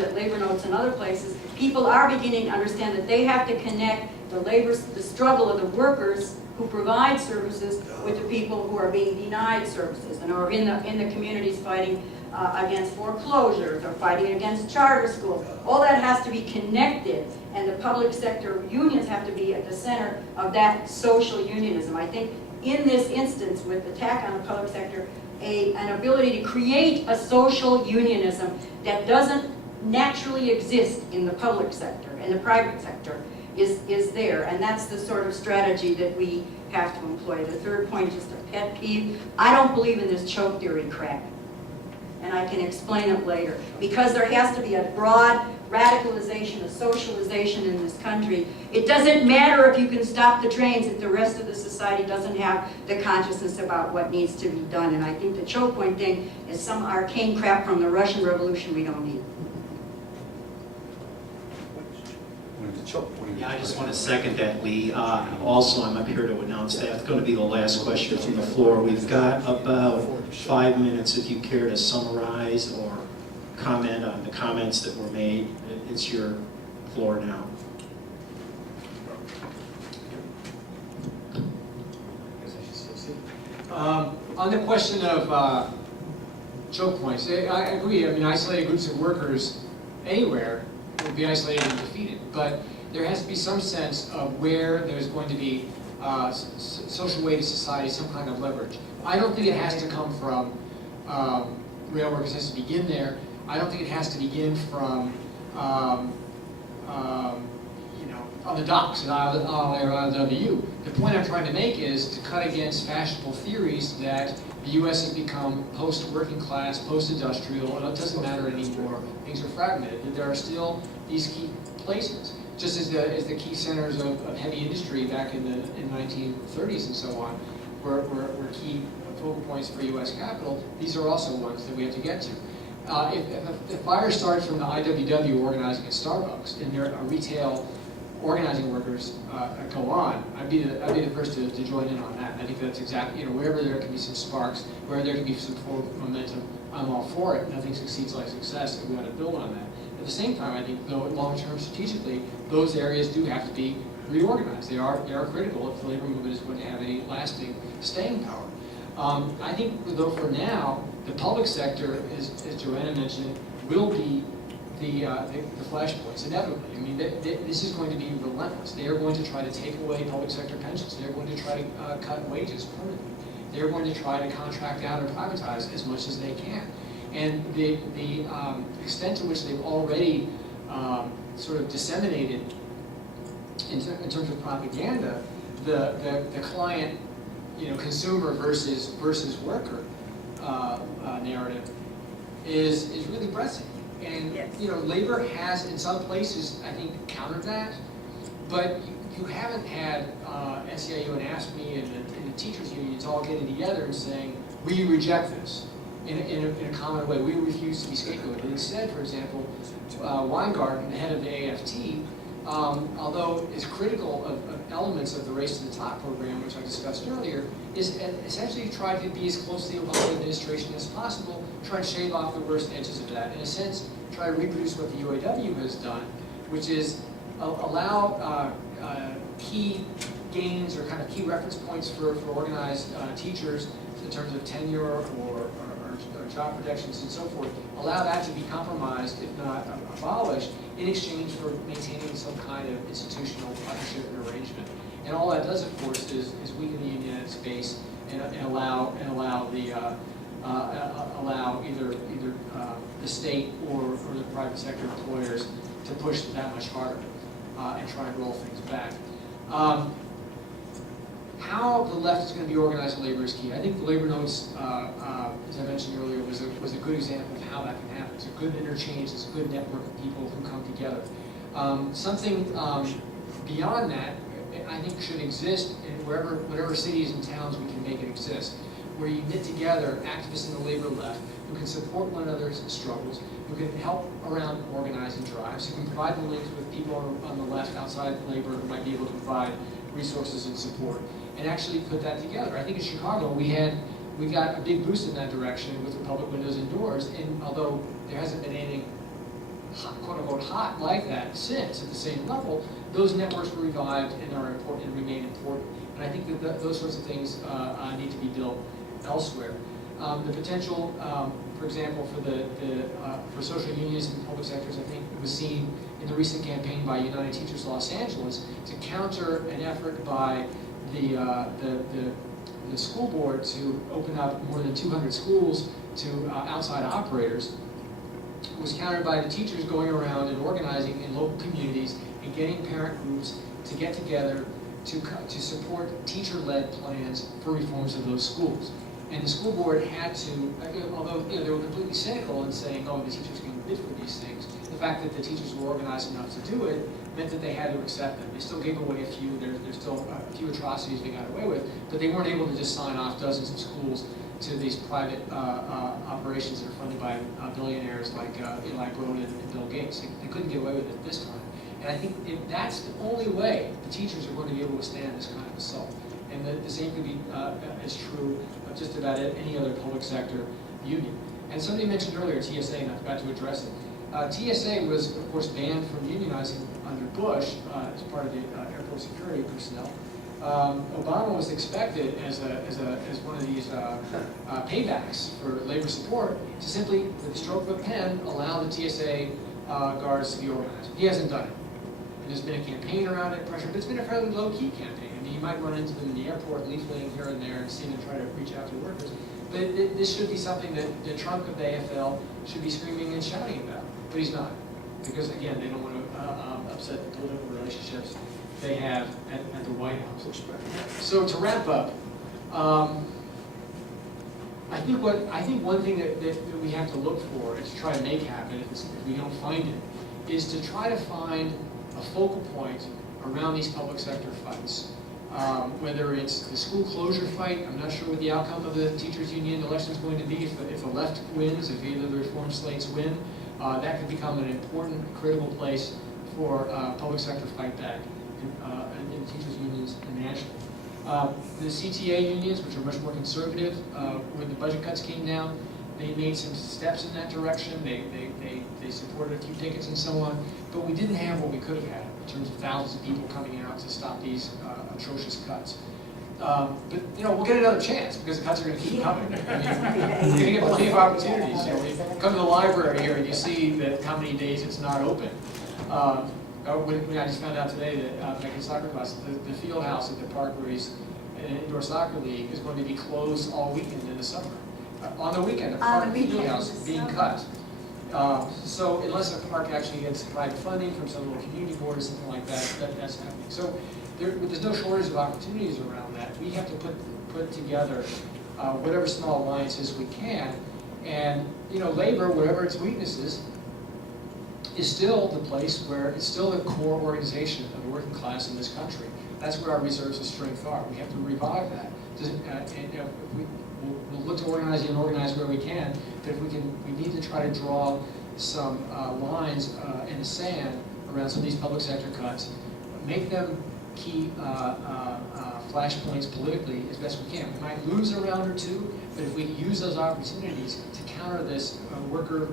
at Labor Notes and other places, people are beginning to understand that they have to connect the struggle of the workers who provide services with the people who are being denied services and are in the communities fighting against foreclosures or fighting against charter schools. All that has to be connected, and the public sector unions have to be at the center of that social unionism. I think in this instance, with the attack on the public sector, an ability to create a social unionism that doesn't naturally exist in the public sector, in the private sector, is there, and that's the sort of strategy that we have to employ. The third point is just a pet peeve. I don't believe in this choke theory crap, and I can explain it later. Because there has to be a broad radicalization, a socialization in this country. It doesn't matter if you can stop the trains if the rest of the society doesn't have the consciousness about what needs to be done. And I think the choke point thing is some arcane crap from the Russian Revolution we don't need. Yeah, I just want to second that, Lee. Also, I'm up here to announce that it's going to be the last question from the floor. We've got about 5 minutes if you care to summarize or comment on the comments that were made. It's your floor now. On the question of choke points, I agree. I mean, isolated groups of workers anywhere will be isolated and defeated, but there has to be some sense of where there's going to be social weight of society, some kind of leverage. I don't think it has to come from rail workers. It has to begin there. I don't think it has to begin from on the docks at ILWU. The point I'm trying to make is to cut against fashionable theories that the U.S. has become post-working class, post-industrial, and it doesn't matter anymore. Things are fragmented. That there are still these key places, just as the key centers of heavy industry back in the 1930s and so on were key focal points for U.S. capital. These are also ones that we have to get to. If fire starts from the IWW organizing at Starbucks and there are retail organizing workers go on, I'd be the first to join in on that. I think that's exactly, wherever there can be some sparks, where there can be some forward momentum, I'm all for it. Nothing succeeds like success, and we ought to build on that. At the same time, I think, though, long-term strategically, those areas do have to be reorganized. They are critical if the labor movement is going to have a lasting staying power. I think, though, for now, the public sector, as Joanna mentioned, will be the flashpoints, inevitably. I mean, this is going to be relentless. They are going to try to take away public sector pensions. They're going to try to cut wages permanently. They're going to try to contract out or privatize as much as they can. And the extent to which they've already sort of disseminated in terms of propaganda, the client, consumer versus worker narrative is really pressing. And labor has, in some places, I think, countered that. But you haven't had SEIU and AFSCME and the teachers' unions all getting together and saying, we reject this in a common way. We refuse to be scapegoated. Instead, for example, Weingarten, the head of the AFT, although is critical of elements of the Race to the Top program, which I discussed earlier, is essentially tried to be as closely aligned with the administration as possible, try and shave off the worst edges of that. In a sense, try to reproduce what the UAW has done, which is allow key gains or kind of key reference points for organized teachers in terms of tenure or job protections and so forth, allow that to be compromised, if not abolished, in exchange for maintaining some kind of institutional partnership and arrangement. And all that does, of course, is weaken the union at its base and allow either the state or the private sector employers to push that much harder and try and roll things back. How the left is going to be organized in labor is key. I think the labor notes, as I mentioned earlier, was a good example of how that can happen. It's a good interchange. It's a good network of people who come together. Something beyond that, I think, should exist in whatever cities and towns we can make it exist, where you knit together activists in the labor left who can support one another's struggles, who can help around organizing drives, who can provide the links with people on the left outside labor who might be able to provide resources and support, and actually put that together. I think in Chicago we got a big boost in that direction with Republic Windows and Doors, and although there hasn't been anything hot like that since at the same level, those networks were revived and are important and remain important. And I think that those sorts of things need to be built elsewhere. The potential, for example, for social unions in public sectors, I think was seen in the recent campaign by United Teachers Los Angeles to counter an effort by the school board to open up more than 200 schools to outside operators. It was countered by the teachers going around and organizing in local communities and getting parent groups to get together to support teacher-led plans for reforms of those schools. And the school board had to, although they were completely cynical in saying, oh, the teachers can bid for these things, the fact that the teachers were organized enough to do it meant that they had to accept them. They still gave away a few, there's still a few atrocities they got away with, but they weren't able to just sign off dozens of schools to these private operations that are funded by billionaires like Eli Broden and Bill Gates. They couldn't get away with it this time. And I think that's the only way the teachers are going to be able to withstand this kind of assault. And the same could be as true of just about any other public sector union. And somebody mentioned earlier TSA, and I forgot to address it. TSA was, of course, banned from unionizing under Bush as part of the airport security personnel. Obama was expected as one of these paybacks for labor support to simply, with the stroke of a pen, allow the TSA guards to be organized. He hasn't done it. And there's been a campaign around it, pressure, but it's been a fairly low-key campaign. I mean, you might run into them in the airport, leafleting here and there, and see them try to reach out to workers. But this should be something that the trunk of the AFL should be screaming and shouting about. But he's not, because again, they don't want to upset the political relationships they have at the White House. So to wrap up, I think one thing that we have to look for and to try to make happen, if we don't find it, is to try to find a focal point around these public sector fights. Whether it's the school closure fight, I'm not sure what the outcome of the teachers union election is going to be. If the left wins, if either of the reform slates win, that could become an important, critical place for public sector fight back in teachers unions nationally. The CTA unions, which are much more conservative, when the budget cuts came down, they made some steps in that direction. They supported a few tickets and so on, but we didn't have what we could have had in terms of thousands of people coming out to stop these atrocious cuts. But we'll get another chance because the cuts are going to keep coming. I mean, we're going to get plenty of opportunities. You come to the library here and you see that how many days it's not open. When I just found out today that making soccer class, the field house at the park where he's in an indoor soccer league is going to be closed all weekend in the summer. On the weekend, the park field house is being cut. So unless a park actually gets private funding from some little community board or something like that, that's happening. So there's no shortage of opportunities around that. We have to put together whatever small alliances we can, and labor, whatever its weaknesses, is still the place where it's still the core organization of the working class in this country. That's where our reserves of strength are. We have to revive that. We'll look to organize and organize where we can, but if we need to try to draw some lines in the sand around some of these public sector cuts, make them key flashpoints politically as best we can. We might lose a round or two, but if we use those opportunities to counter this worker,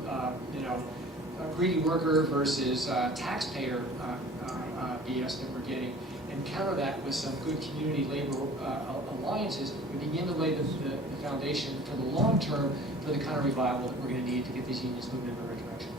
greedy worker versus taxpayer BS that we're getting, and counter that with some good community labor alliances, we begin to lay the foundation for the long term for the kind of revival that we're going to need to get these unions moving in the right direction.